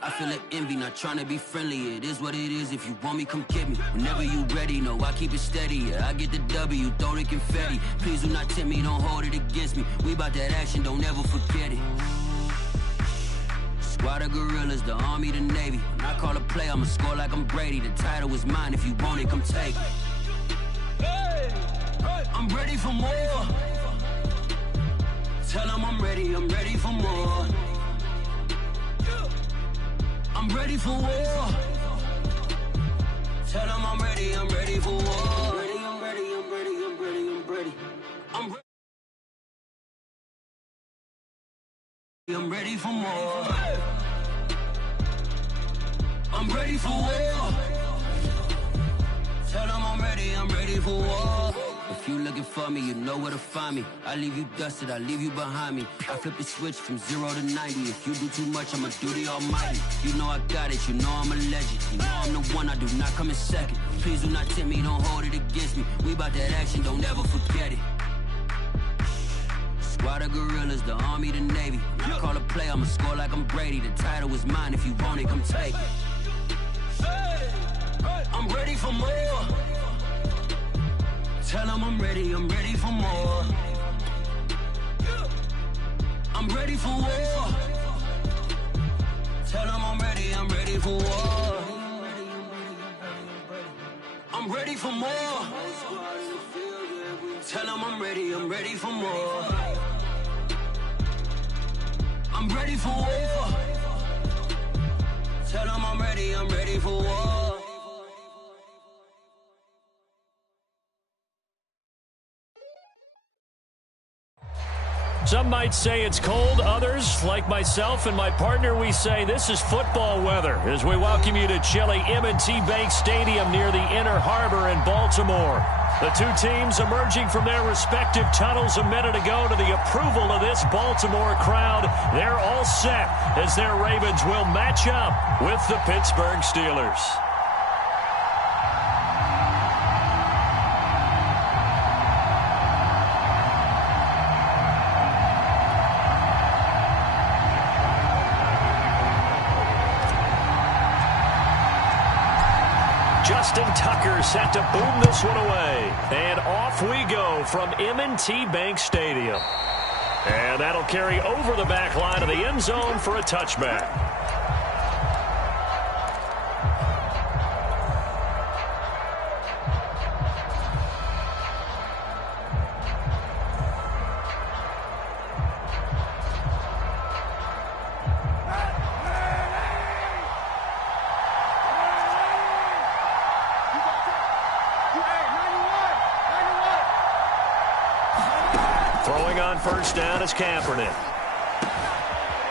I feel like envy, not trying to be friendly. It is what it is. If you want me, come get me. Whenever you ready, no, I keep it steady. Yeah, I get the W, throw the confetti. Please do not tempt me, don't hold it against me. We about that action, don't ever forget it. Squad of gorillas, the Army, the Navy. When I call a play, I'ma score like I'm Brady. The title is mine, if you want it, come take it. I'm ready for more. Tell them I'm ready for more. I'm ready for war. Tell them I'm ready for war. I'm ready. I'm ready for more. I'm ready for war. Tell them I'm ready for war. If you looking for me, you know where to find me. I leave you dusted, I leave you behind me. I flip the switch from 0 to 90. If you do too much, I'ma do the almighty. You know I got it, you know I'm a legend. You know I'm the one, I do not come in second. Please do not tempt me, don't hold it against me. We about that action, don't ever forget it. Squad of gorillas, the Army, the Navy. When I call a play, I'ma score like I'm Brady. The title is mine, if you want it, come take it. I'm ready for more. Tell them I'm ready for more. I'm ready for war. Tell them I'm ready for war. I'm ready for more. Tell them I'm ready for more. I'm ready for war. Tell them I'm ready for war. Some might say it's cold. Others, like myself and my partner, we say this is football weather as we welcome you to chilly M&T Bank Stadium near the Inner Harbor in Baltimore. The two teams emerging from their respective tunnels a minute ago to the approval of this Baltimore crowd. They're all set as their Ravens will match up with the Pittsburgh Steelers. Justin Tucker set to boom this one away. And off we go from M&T Bank Stadium. And that'll carry over the back line of the end zone for a touchback. Throwing on first down is Kaepernick.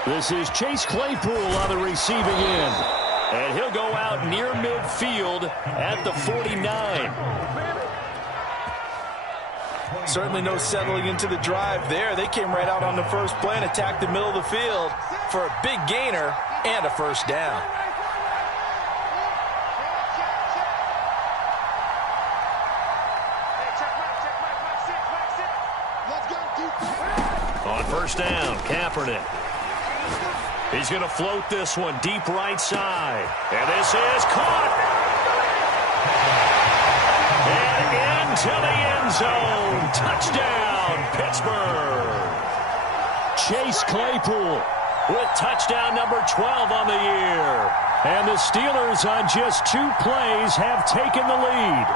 This is Chase Claypool on the receiving end. And he'll go out near midfield at the 49. Certainly no settling into the drive there. They came right out on the first play and attacked the middle of the field for a big gainer and a first down. On first down, Kaepernick. He's going to float this one deep right side. And this is caught. And into the end zone. Touchdown, Pittsburgh. Chase Claypool with touchdown number 12 on the year. And the Steelers on just 2 plays have taken the lead.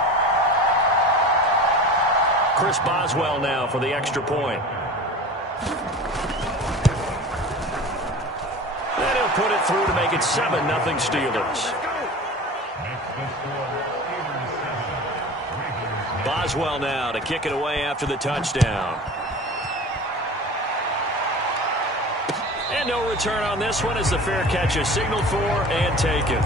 Chris Boswell now for the extra point. And he'll put it through to make it 7-0 Steelers. Boswell now to kick it away after the touchdown. And no return on this one as the fair catch is signaled for and taken.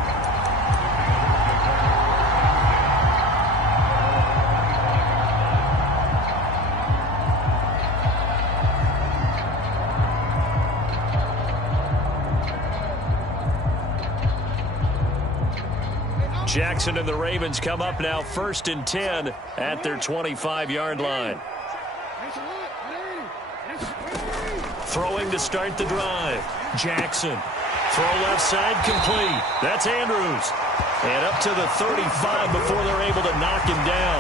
Jackson and the Ravens come up now 1st and 10 at their 25-yard line. Throwing to start the drive. Jackson Throw left side complete. That's Andrews. And up to the 35 before they're able to knock him down.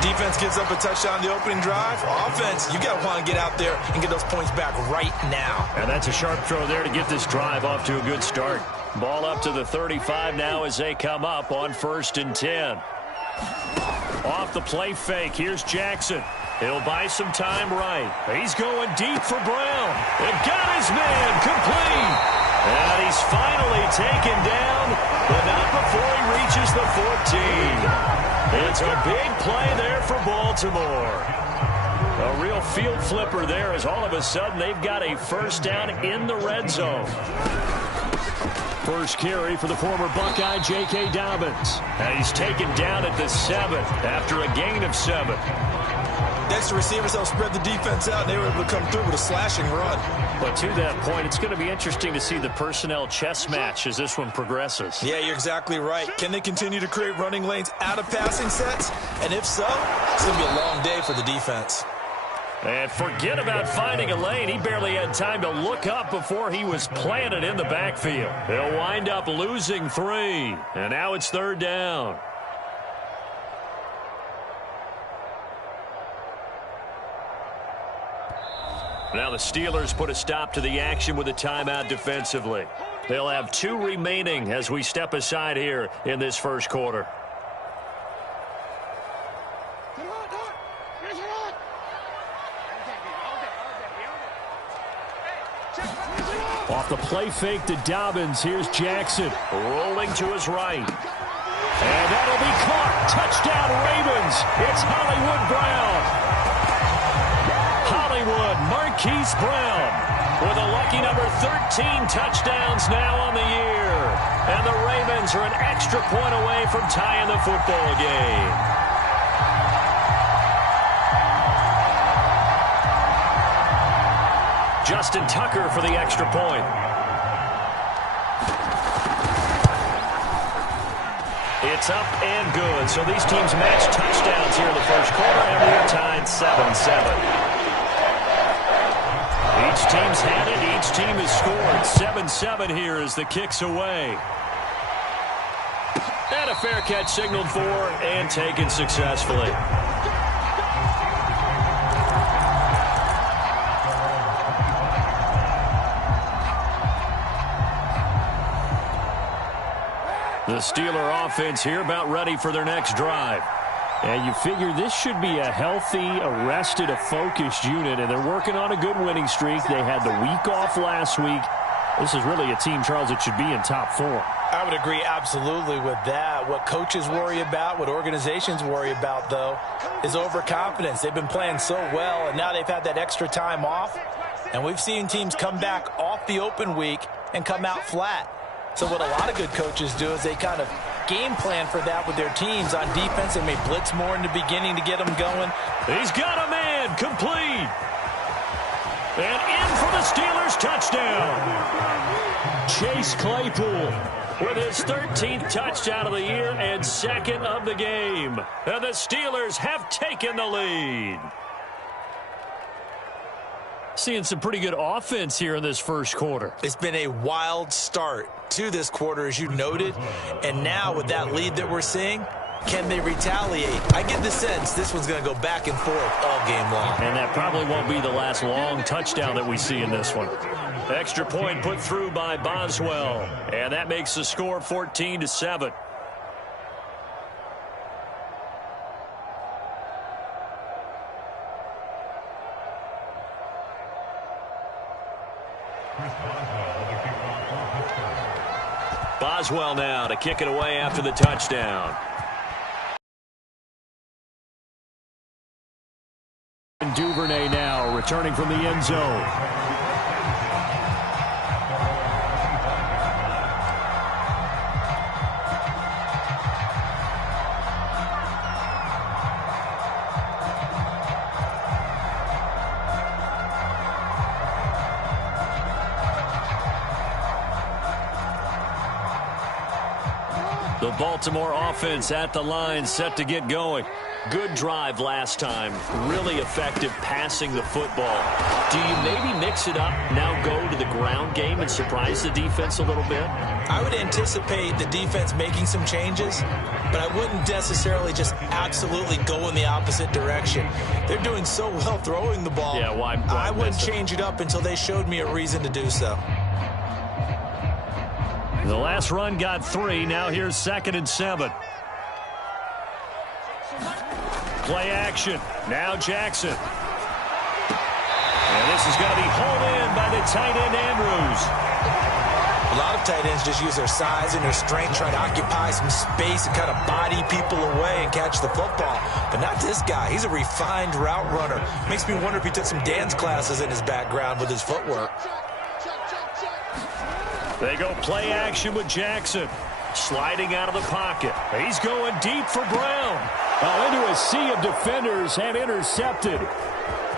Defense gives up a touchdown the opening drive. Offense, you got to want to get out there and get those points back right now. And that's a sharp throw there to get this drive off to a good start. Ball up to the 35 now as they come up on 1st and 10. Off the play fake. Here's Jackson. He'll buy some time right. He's going deep for Brown. And got his man complete. And he's finally taken down, but not before he reaches the 14. It's a big play there for Baltimore. A real field flipper there as all of a sudden they've got a first down in the red zone. First carry for the former Buckeye, J.K. Dobbins. And he's taken down at the 7 after a gain of 7. Next, the receivers help spread the defense out, and they were able to come through with a slashing run. But to that point, it's going to be interesting to see the personnel chess match as this one progresses. Yeah, you're exactly right. Can they continue to create running lanes out of passing sets? And if so, it's going to be a long day for the defense. And forget about finding a lane. He barely had time to look up before he was planted in the backfield. They'll wind up losing 3. And now it's 3rd down. Now the Steelers put a stop to the action with a timeout defensively. They'll have 2 remaining as we step aside here in this first quarter. Off the play fake to Dobbins. Here's Jackson rolling to his right. And that'll be caught. Touchdown Ravens. It's Hollywood Brown. Hollywood, Marquise Brown with a lucky number 13 touchdowns now on the year. And the Ravens are an extra point away from tying the football game. Justin Tucker for the extra point. It's up and good. So these teams match touchdowns here in the first quarter, and we're tied 7-7. Each team's had it. Each team has scored. 7-7 here as the kick's away. And a fair catch signaled for and taken successfully. The Steeler offense here about ready for their next drive. And you figure this should be a healthy, arrested, a focused unit, and they're working on a good winning streak. They had the week off last week. This is really a team, Charles, that should be in top 4. I would agree absolutely with that. What coaches worry about, what organizations worry about, though, is overconfidence. They've been playing so well, and now they've had that extra time off. And we've seen teams come back off the open week and come out flat. So what a lot of good coaches do is they kind of game plan for that with their teams on defense. They may blitz more in the beginning to get them going. He's got a man complete. And in for the Steelers touchdown. Chase Claypool with his 13th touchdown of the year and 2nd of the game. And the Steelers have taken the lead. Seeing some pretty good offense here in this first quarter. It's been a wild start to this quarter, as you noted. And now with that lead that we're seeing, can they retaliate? I get the sense this one's going to go back and forth all game long. And that probably won't be the last long touchdown that we see in this one. Extra point put through by Boswell. And that makes the score 14-7. Boswell now to kick it away after the touchdown. And Duvernay now returning from the end zone. The Baltimore offense at the line, set to get going. Good drive last time. Really effective passing the football. Do you maybe mix it up, now go to the ground game and surprise the defense a little bit? I would anticipate the defense making some changes, but I wouldn't necessarily just absolutely go in the opposite direction. They're doing so well throwing the ball. Yeah, why I wouldn't change it up until they showed me a reason to do so. The last run got 3. Now here's 2nd and 7. Play action. Now Jackson. And this is going to be hauled in by the tight end, Andrews. A lot of tight ends just use their size and their strength, try to occupy some space and kind of body people away and catch the football. But not this guy. He's a refined route runner. Makes me wonder if he took some dance classes in his background with his footwork. They go play action with Jackson. Sliding out of the pocket. He's going deep for Brown. Into a sea of defenders and intercepted.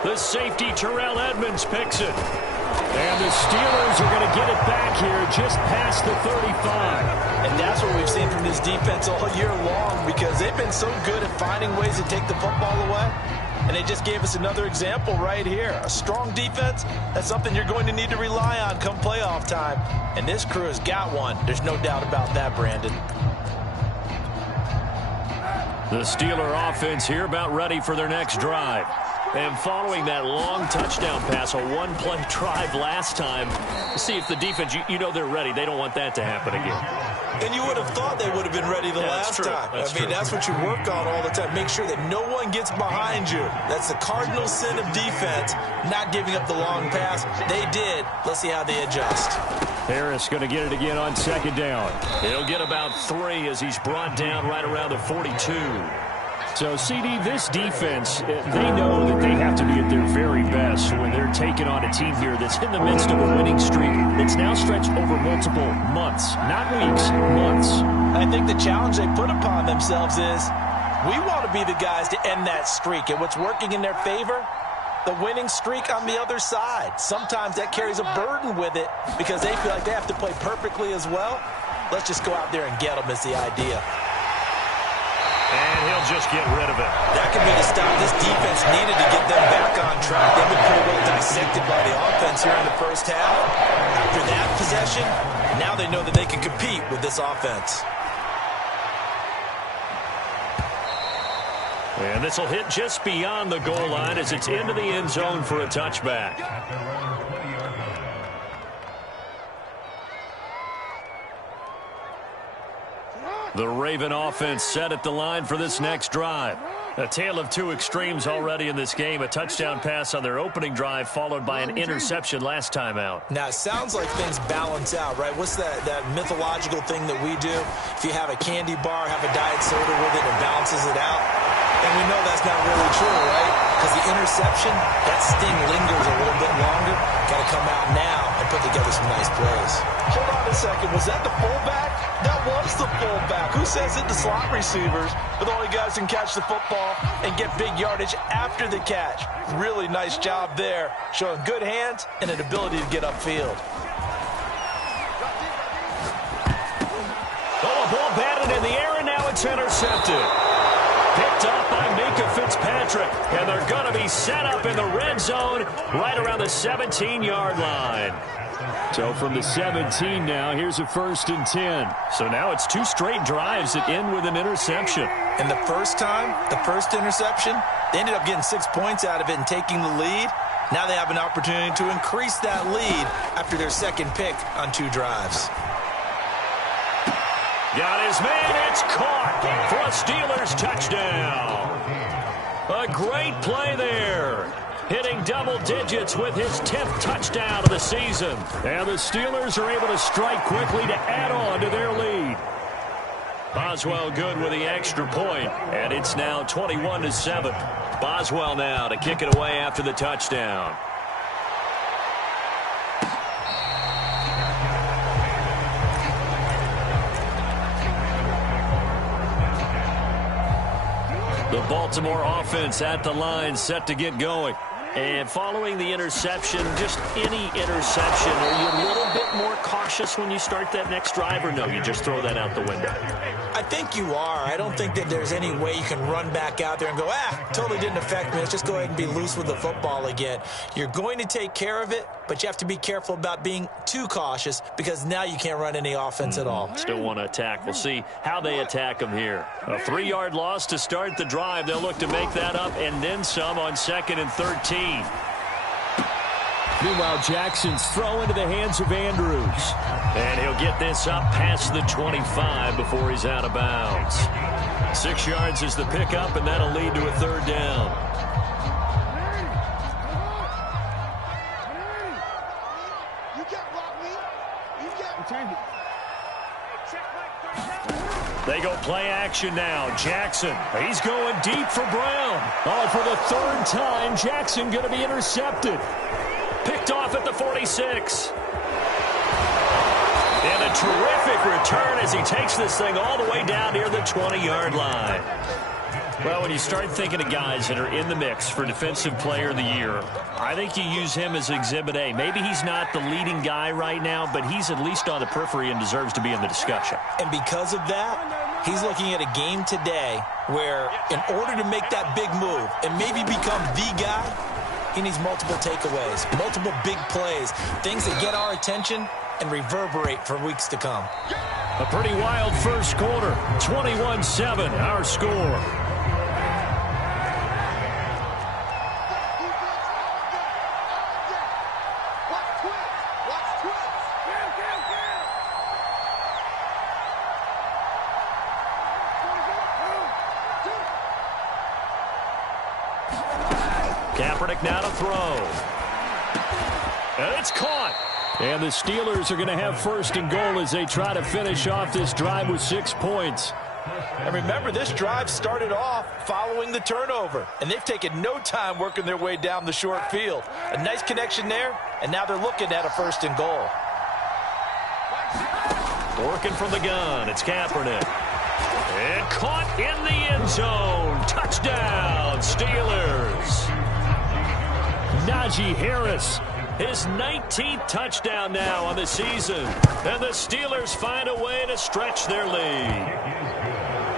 The safety, Terrell Edmonds, picks it. And the Steelers are going to get it back here just past the 35. And that's what we've seen from this defense all year long, because they've been so good at finding ways to take the football away. And they just gave us another example right here. A strong defense, that's something you're going to need to rely on come playoff time. And this crew has got one. There's no doubt about that, Brandon. The Steeler offense here about ready for their next drive. And following that long touchdown pass, a one-play drive last time, see if the defense, you know they're ready. They don't want that to happen again. And you would have thought they would have been ready the last time. That's what you work on all the time. Make sure that no one gets behind you. That's the cardinal sin of defense, not giving up the long pass. They did. Let's see how they adjust. Harris going to get it again on 2nd down. He'll get about 3 as he's brought down right around the 42. So, CD, this defense, they know that they have to be at their very best when they're taking on a team here that's in the midst of a winning streak that's now stretched over multiple months, not weeks, months. I think the challenge they put upon themselves is we want to be the guys to end that streak. And what's working in their favor? The winning streak on the other side. Sometimes that carries a burden with it because they feel like they have to play perfectly as well. Let's just go out there and get them is the idea. And he'll just get rid of it. That could be the stop this defense needed to get them back on track. They've been pretty well dissected by the offense here in the first half. After that possession, now they know that they can compete with this offense. And this will hit just beyond the goal line as it's into the end zone for a touchback. The Raven offense set at the line for this next drive. A tale of two extremes already in this game. A touchdown pass on their opening drive followed by an interception last time out. Now, it sounds like things balance out, right? What's that mythological thing that we do? If you have a candy bar, have a diet soda with it, it balances it out. And we know that's not really true, right? Because the interception, that sting lingers a little bit longer. Got to come out now and put together some nice plays. Hold on a second. Was that the fullback? That was the fullback. Who says it? The slot receivers are the only guys who can catch the football and get big yardage after the catch. Really nice job there, showing good hands and an ability to get upfield. Oh, a ball batted in the air, and now it's intercepted. Picked up by Minka Fitzpatrick, and they're going to be set up in the red zone right around the 17-yard line. So from the 17 now, here's a 1st and 10. So now it's 2 straight drives that end with an interception. And the first time, the first interception, they ended up getting 6 points out of it and taking the lead. Now they have an opportunity to increase that lead after their second pick on 2 drives. Got his man, it's caught for a Steelers touchdown. A great play there. Hitting double digits with his 10th touchdown of the season. And the Steelers are able to strike quickly to add on to their lead. Boswell good with the extra point, and it's now 21-7. Boswell now to kick it away after the touchdown. The Baltimore offense at the line set to get going. And following the interception, just any interception, are you a little bit more cautious when you start that next drive, or no, you just throw that out the window? I think you are. I don't think that there's any way you can run back out there and go, totally didn't affect me. Let's just go ahead and be loose with the football again. You're going to take care of it, but you have to be careful about being too cautious because now you can't run any offense at all. Still want to attack. We'll see how they attack them here. A 3-yard loss to start the drive. They'll look to make that up and then some on 2nd and 13. Meanwhile, Jackson's throw into the hands of Andrews. And he'll get this up past the 25 before he's out of bounds. 6 yards is the pickup, and that'll lead to a 3rd down. They go play action now. Jackson, he's going deep for Brown. Oh, for the 3rd time, Jackson going to be intercepted. Picked off at the 46. And a terrific return as he takes this thing all the way down near the 20-yard line. Well, when you start thinking of guys that are in the mix for Defensive Player of the Year, I think you use him as Exhibit A. Maybe he's not the leading guy right now, but he's at least on the periphery and deserves to be in the discussion. And because of that, he's looking at a game today where in order to make that big move and maybe become the guy, he needs multiple takeaways, multiple big plays, things that get our attention and reverberate for weeks to come. A pretty wild first quarter, 21-7, our score. Kaepernick now to throw. And it's caught. And the Steelers are going to have 1st and goal as they try to finish off this drive with 6 points. And remember, this drive started off following the turnover, and they've taken no time working their way down the short field. A nice connection there, and now they're looking at a 1st and goal. Working from the gun, it's Kaepernick. And caught in the end zone. Touchdown, Steelers. Najee Harris. His 19th touchdown now on the season. And the Steelers find a way to stretch their lead.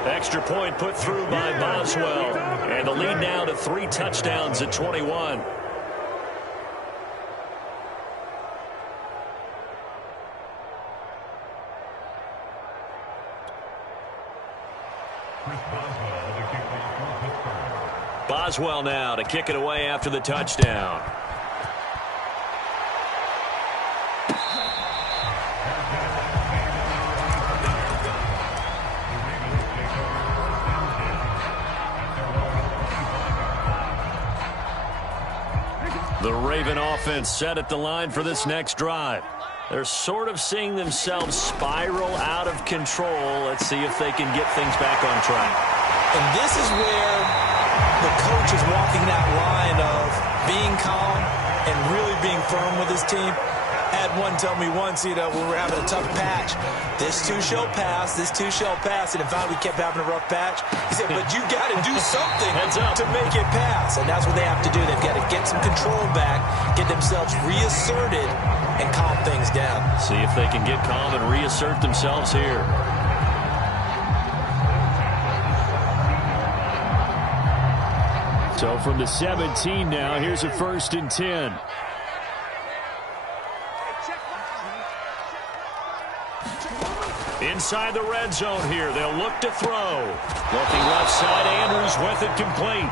Extra point put through by Boswell. And the lead now to 3 touchdowns at 21. Boswell now to kick it away after the touchdown. The Raven offense set at the line for this next drive. They're sort of seeing themselves spiral out of control. Let's see if they can get things back on track. And this is where the coach is walking that line of being calm and really being firm with his team. Had one tell me once, when we were having a tough patch, this too shall pass, this too shall pass. And in fact, we kept having a rough patch. He said, but you got to do something to make it pass. And that's what they have to do. They've got to get some control back, get themselves reasserted, and calm things down. See if they can get calm and reassert themselves here. So from the 17 now, here's a 1st and 10. Inside the red zone here, they'll look to throw. Looking left side, Andrews with it complete.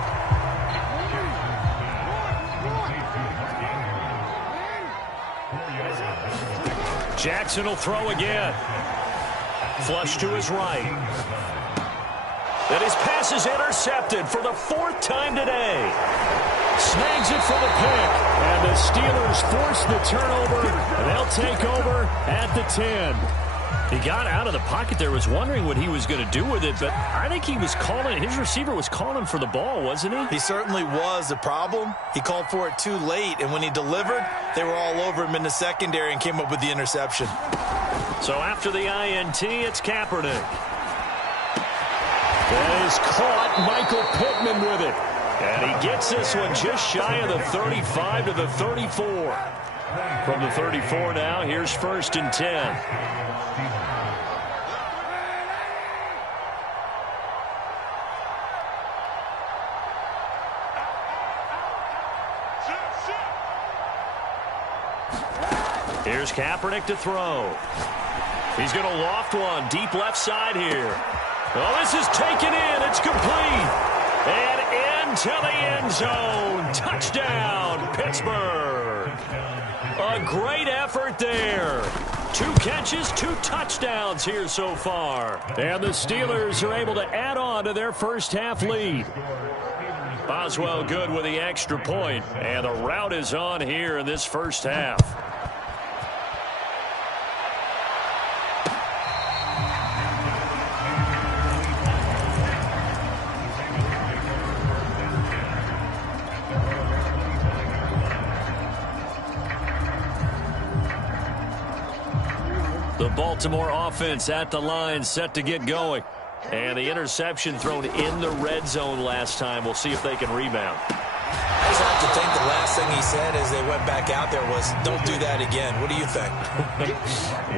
Jackson will throw again. Flush to his right. And his pass is intercepted for the 4th time today. Snags it for the pick. And the Steelers force the turnover. And they'll take over at the 10. He got out of the pocket there, was wondering what he was going to do with it, but I think he was calling, his receiver was calling for the ball, wasn't he? He certainly was. The problem, he called for it too late, and when he delivered, they were all over him in the secondary and came up with the interception. So after the INT, it's Kaepernick. That is caught, Michael Pittman with it. And he gets this one just shy of the 35 to the 34. From the 34 now, here's 1st and 10. Here's Kaepernick to throw. He's going to loft one deep left side here. Well, this is taken in. It's complete. And into the end zone. Touchdown, Pittsburgh. A great effort there. 2 catches, 2 touchdowns here so far. And the Steelers are able to add on to their first half lead. Boswell good with the extra point. And the rout is on here in this first half. The Baltimore offense at the line, set to get going. And the interception thrown in the red zone last time. We'll see if they can rebound. I just have to think the last thing he said as they went back out there was, don't do that again. What do you think?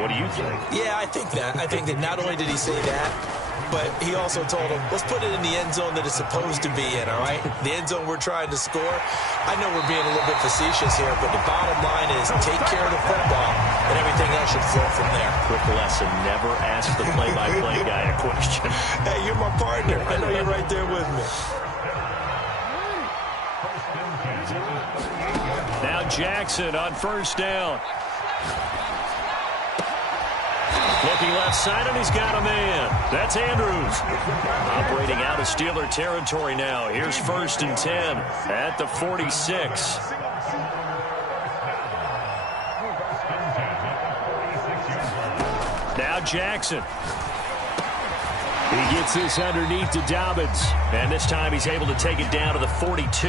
What do you think? Yeah, I think that. I think that not only did he say that, but he also told him, let's put it in the end zone that it's supposed to be in, all right? The end zone we're trying to score. I know we're being a little bit facetious here, but the bottom line is take care of the football, and everything else should flow from there. Quick lesson, never ask the play-by-play guy a question. Hey, you're my partner. I know you're right there with me. Now Jackson on 1st down. Looking left side, and he's got a man. That's Andrews. Operating out of Steeler territory now. Here's 1st and 10 at the 46. Now Jackson. He gets this underneath to Dobbins. And this time he's able to take it down to the 42.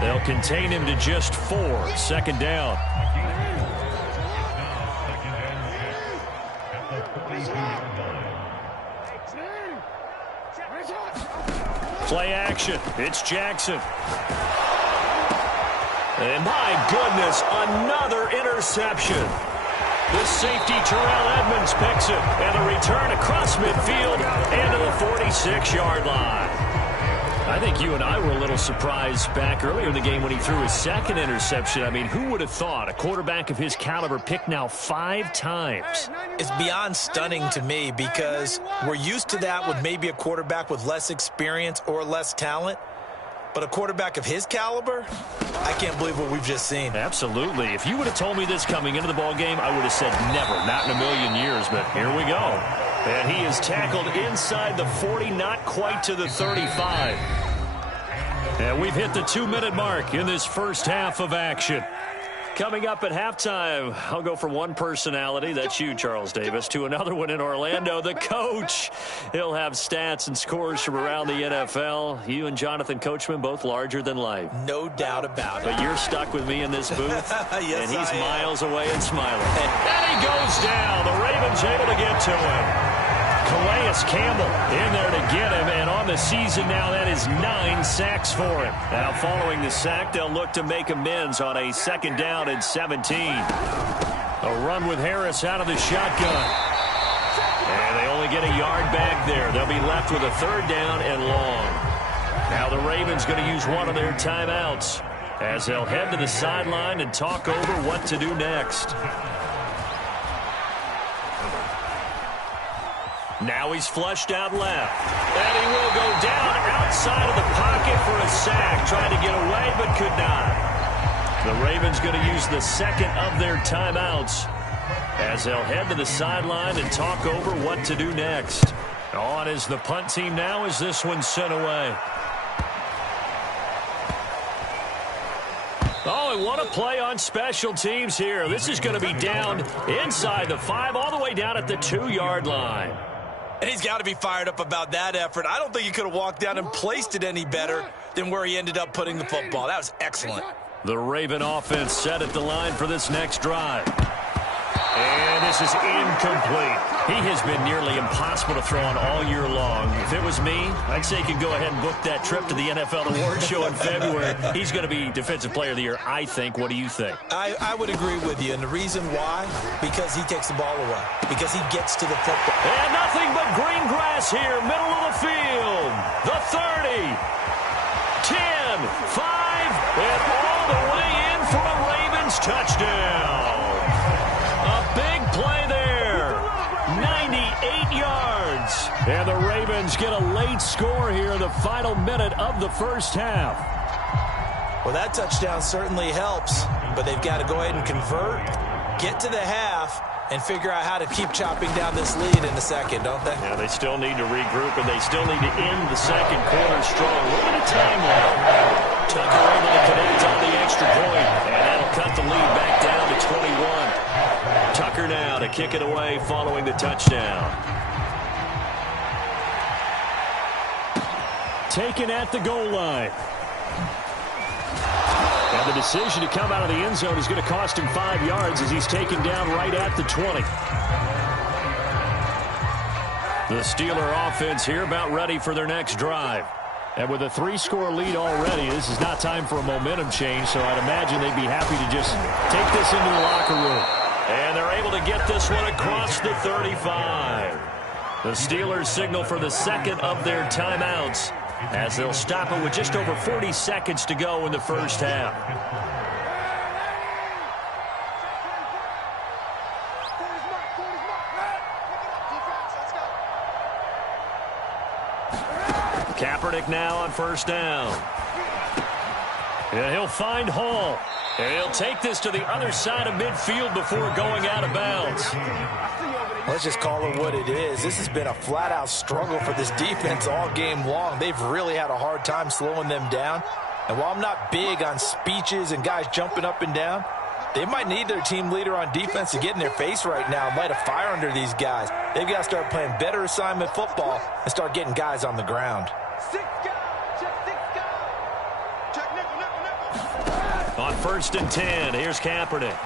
They'll contain him to just 4. 2nd down. Play action. It's Jackson. And my goodness, another interception. The safety, Terrell Edmonds, picks it. And the return across midfield and to the 46-yard line. I think you and I were a little surprised back earlier in the game when he threw his 2nd interception. I mean, who would have thought a quarterback of his caliber picked now 5 times? It's beyond stunning to me because we're used to that with maybe a quarterback with less experience or less talent. But a quarterback of his caliber, I can't believe what we've just seen. Absolutely. If you would have told me this coming into the ball game, I would have said never, not in a million years. But here we go. And he is tackled inside the 40, not quite to the 35. And we've hit the 2-minute mark in this first half of action. Coming up at halftime, I'll go from one personality, that's you, Charles Davis, to another one in Orlando, the coach. He'll have stats and scores from around the NFL. You and Jonathan Coachman, both larger than life. No doubt about it. But you're stuck with me in this booth, yes, and he's miles away and smiling. And he goes down. The Ravens able to get to him. Calais Campbell in there to get him, and on the season now, that is 9 sacks for him. Now, following the sack, they'll look to make amends on a 2nd down and 17. A run with Harris out of the shotgun. And they only get a yard back there. They'll be left with a 3rd down and long. Now the Ravens going to use one of their timeouts as they'll head to the sideline and talk over what to do next. Now he's flushed out left. And he will go down outside of the pocket for a sack. Trying to get away, but could not. The Ravens going to use the 2nd of their timeouts as they'll head to the sideline and talk over what to do next. On is the punt team now as this one's sent away. Oh, and what a play on special teams here. This is going to be down inside the 5, all the way down at the 2-yard line. And he's got to be fired up about that effort. I don't think he could have walked down and placed it any better than where he ended up putting the football. That was excellent. The Raven offense set at the line for this next drive. And this is incomplete. He has been nearly impossible to throw on all year long. If it was me, I'd say he can go ahead and book that trip to the NFL Awards Show in February. He's going to be Defensive Player of the Year, I think. What do you think? I would agree with you, and the reason why, because he takes the ball away, because he gets to the football. And nothing but green grass here, middle of the field. The 30, 10, 5, and all the way in for a Ravens touchdown. A big play there, 98 yards. And the Ravens get a late score here in the final minute of the first half. Well, that touchdown certainly helps, but they've got to go ahead and convert, get to the half, and figure out how to keep chopping down this lead in the second, don't they? Yeah, they still need to regroup, and they still need to end the second quarter strong. A little bit of time left. Tucker able to connect on the extra point, and that'll cut the lead back down to 21. Tucker now to kick it away following the touchdown. Taken at the goal line. And the decision to come out of the end zone is going to cost him 5 yards as he's taken down right at the 20. The Steeler offense here about ready for their next drive. And with a 3-score lead already, this is not time for a momentum change, so I'd imagine they'd be happy to just take this into the locker room. And they're able to get this one across the 35. The Steelers signal for the second of their timeouts as they'll stop it with just over 40 seconds to go in the first half. Kaepernick now on first down. And he'll find Hall. And he'll take this to the other side of midfield before going out of bounds. Let's just call it what it is. This has been a flat-out struggle for this defense all game long. They've really had a hard time slowing them down. And while I'm not big on speeches and guys jumping up and down, they might need their team leader on defense to get in their face right now and light a fire under these guys. They've got to start playing better assignment football and start getting guys on the ground. On 1st and 10, here's Kaepernick.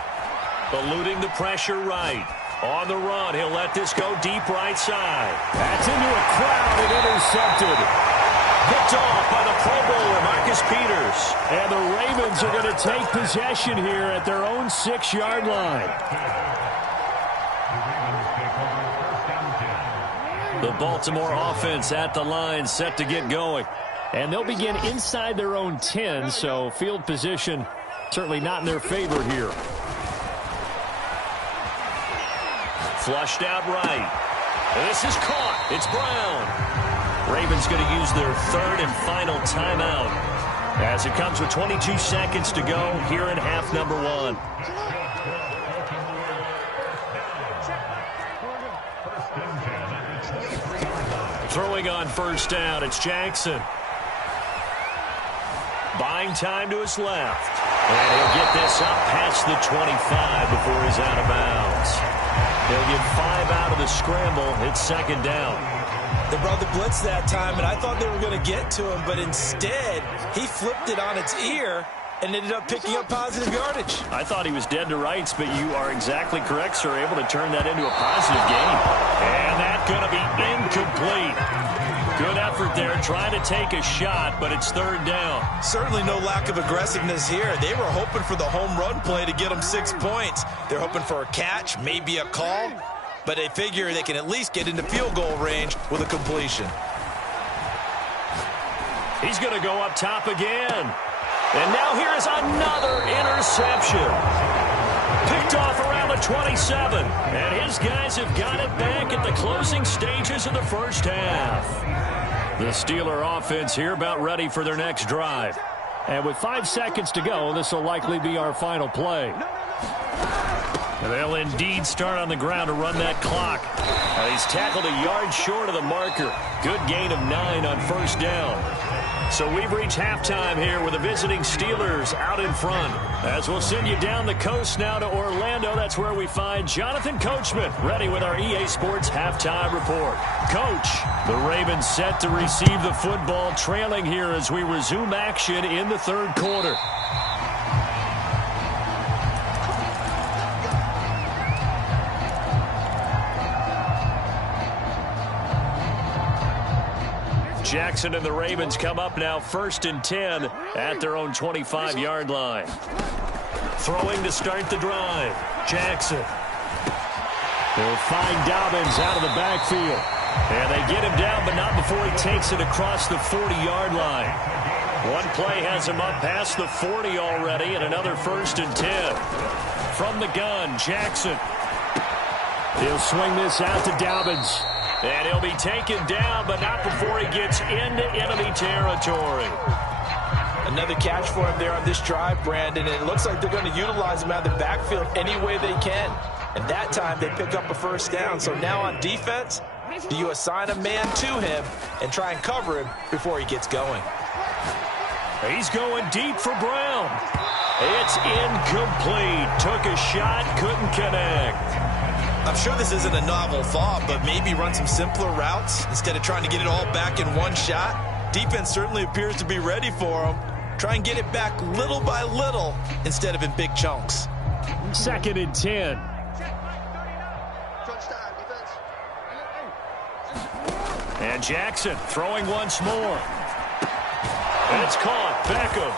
Eluding the pressure right. On the run, he'll let this go deep right side. That's into a crowd and intercepted. Picked off by the Pro Bowler, Marcus Peters. And the Ravens are going to take possession here at their own 6-yard line. The Baltimore offense at the line, set to get going. And they'll begin inside their own 10, so field position certainly not in their favor here. Flushed out right. This is caught. It's Brown. Ravens going to use their third and final timeout as it comes with 22 seconds to go here in half number 1. Throwing on first down, it's Jackson. Buying time to his left. And he'll get this up past the 25 before he's out of bounds. They'll get 5 out of the scramble. It's second down. They brought the blitz that time, and I thought they were going to get to him, but instead, he flipped it on its ear and ended up picking up positive yardage. I thought he was dead to rights, but you are exactly correct, sir. Able to turn that into a positive gain. And that's going to be incomplete. Good effort there, trying to take a shot, but it's third down. Certainly no lack of aggressiveness here. They were hoping for the home run play to get them 6 points. They're hoping for a catch, maybe a call, but they figure they can at least get into field goal range with a completion. He's going to go up top again. And now here is another interception. Picked off around the 27. And his guys have got it back at the closing stages of the first half. The Steeler offense here about ready for their next drive. And with 5 seconds to go, this will likely be our final play. And they'll indeed start on the ground to run that clock. He's tackled a yard short of the marker. Good gain of 9 on first down. So we've reached halftime here with the visiting Steelers out in front. As we'll send you down the coast now to Orlando, that's where we find Jonathan Coachman ready with our EA Sports halftime report. Coach, the Ravens set to receive the football, trailing here as we resume action in the third quarter. Jackson and the Ravens come up now 1st and 10 at their own 25-yard line. Throwing to start the drive. Jackson. They'll find Dobbins out of the backfield. And they get him down, but not before he takes it across the 40-yard line. One play has him up past the 40 already, and another 1st and 10. From the gun, Jackson. He'll swing this out to Dobbins. And he'll be taken down, but not before he gets into enemy territory. Another catch for him there on this drive, Brandon. And it looks like they're going to utilize him out of the backfield any way they can. And that time they pick up a 1st down. So now on defense, do you assign a man to him and try and cover him before he gets going? He's going deep for Brown. It's incomplete. Took a shot, couldn't connect. I'm sure this isn't a novel thought, but maybe run some simpler routes instead of trying to get it all back in one shot. Defense certainly appears to be ready for him. Try and get it back little by little instead of in big chunks. 2nd and 10. And Jackson throwing once more. And it's caught. Beckham.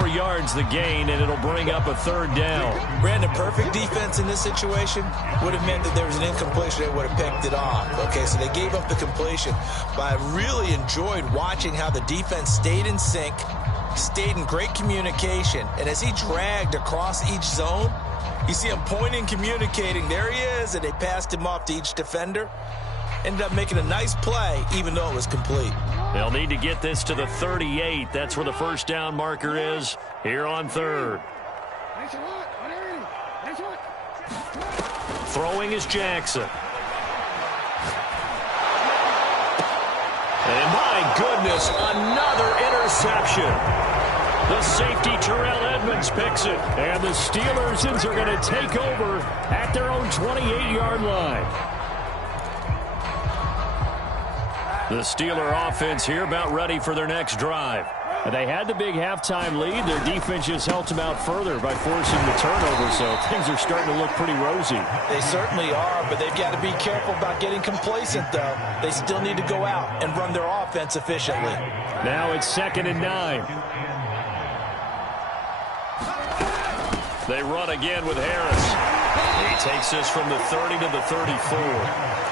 4 yards the gain, and it'll bring up a 3rd down. Brandon, perfect defense in this situation would have meant that there was an incompletion. They would have picked it off. Okay, so they gave up the completion. But I really enjoyed watching how the defense stayed in sync, stayed in great communication. And as he dragged across each zone, you see him pointing, communicating. There he is, and they passed him off to each defender. Ended up making a nice play, even though it was complete. They'll need to get this to the 38. That's where the 1st down marker is here on 3rd. Throwing is Jackson. And my goodness, another interception. The safety, Terrell Edmonds, picks it. And the Steelers are going to take over at their own 28-yard line. The Steeler offense here about ready for their next drive. And they had the big halftime lead. Their defense just helped them out further by forcing the turnover, so things are starting to look pretty rosy. They certainly are, but they've got to be careful about getting complacent, though. They still need to go out and run their offense efficiently. Now it's 2nd and 9. They run again with Harris. He takes this from the 30 to the 34.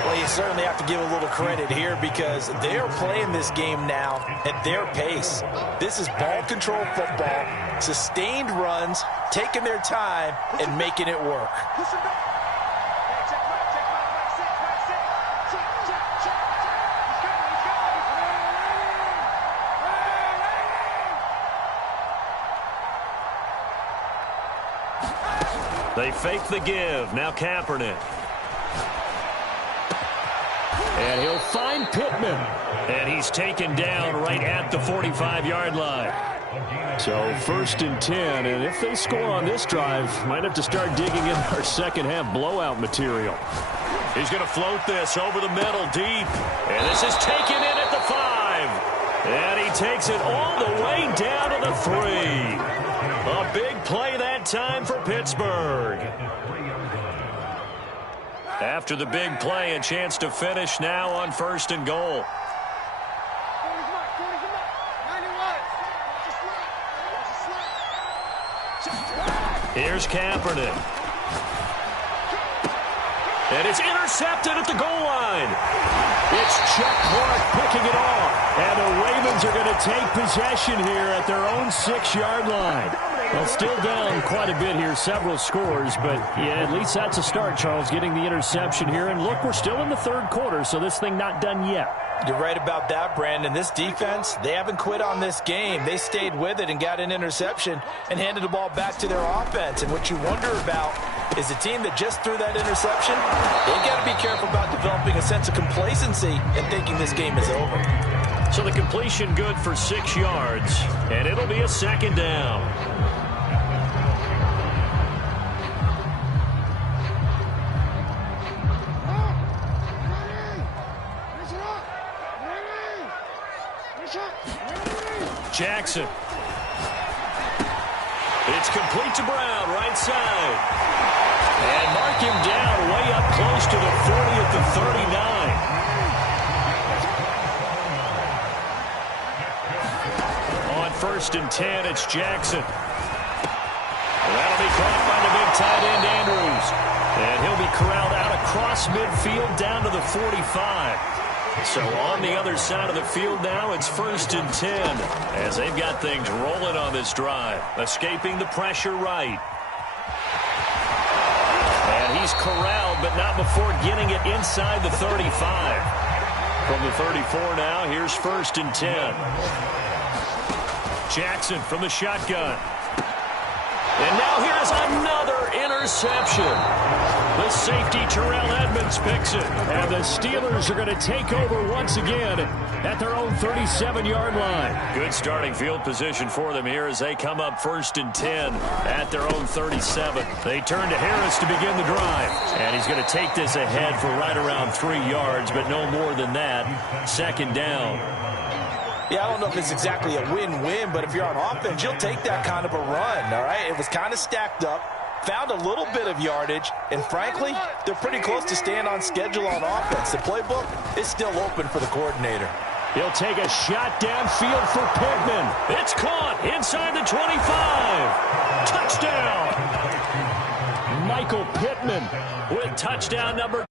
Well, you certainly have to give a little credit here because they are playing this game now at their pace. This is ball control football, sustained runs, taking their time, and making it work. They fake the give. Now Kaepernick. And he'll find Pittman. And he's taken down right at the 45-yard line. So 1st and 10. And if they score on this drive, might have to start digging in our second-half blowout material. He's going to float this over the middle deep. And this is taken in at the 5. And he takes it all the way down to the 3. A big play that time for Pittsburgh. After the big play, a chance to finish now on 1st and goal. Here's Kaepernick. And it's intercepted at the goal line. It's Chuck Clark picking it off. And the Ravens are going to take possession here at their own 6-yard line. Well, still down quite a bit here, several scores, but yeah, at least that's a start, Charles, getting the interception here. And look, we're still in the 3rd quarter, so this thing not done yet. You're right about that, Brandon. This defense, they haven't quit on this game. They stayed with it and got an interception and handed the ball back to their offense. And what you wonder about is the team that just threw that interception, they've got to be careful about developing a sense of complacency and thinking this game is over. So the completion good for 6 yards, and it'll be a 2nd down. Jackson. It's complete to Brown, right side. And mark him down way up close to the 40 at the 39. 1st and 10. It's Jackson. That'll be caught by the big tight end, Andrews. And he'll be corralled out across midfield down to the 45. So on the other side of the field now, it's 1st and 10 as they've got things rolling on this drive. Escaping the pressure right. And he's corralled, but not before getting it inside the 35. From the 34 now, here's 1st and 10. Jackson from the shotgun. And now here's another interception. The safety, Terrell Edmonds, picks it. And the Steelers are going to take over once again at their own 37-yard line. Good starting field position for them here as they come up 1st and 10 at their own 37. They turn to Harris to begin the drive. And he's going to take this ahead for right around 3 yards, but no more than that. 2nd down. Yeah, I don't know if it's exactly a win-win, but if you're on offense, you'll take that kind of a run, all right? It was kind of stacked up, found a little bit of yardage, and frankly, they're pretty close to staying on schedule on offense. The playbook is still open for the coordinator. He'll take a shot downfield for Pittman. It's caught inside the 25. Touchdown! Michael Pittman with touchdown number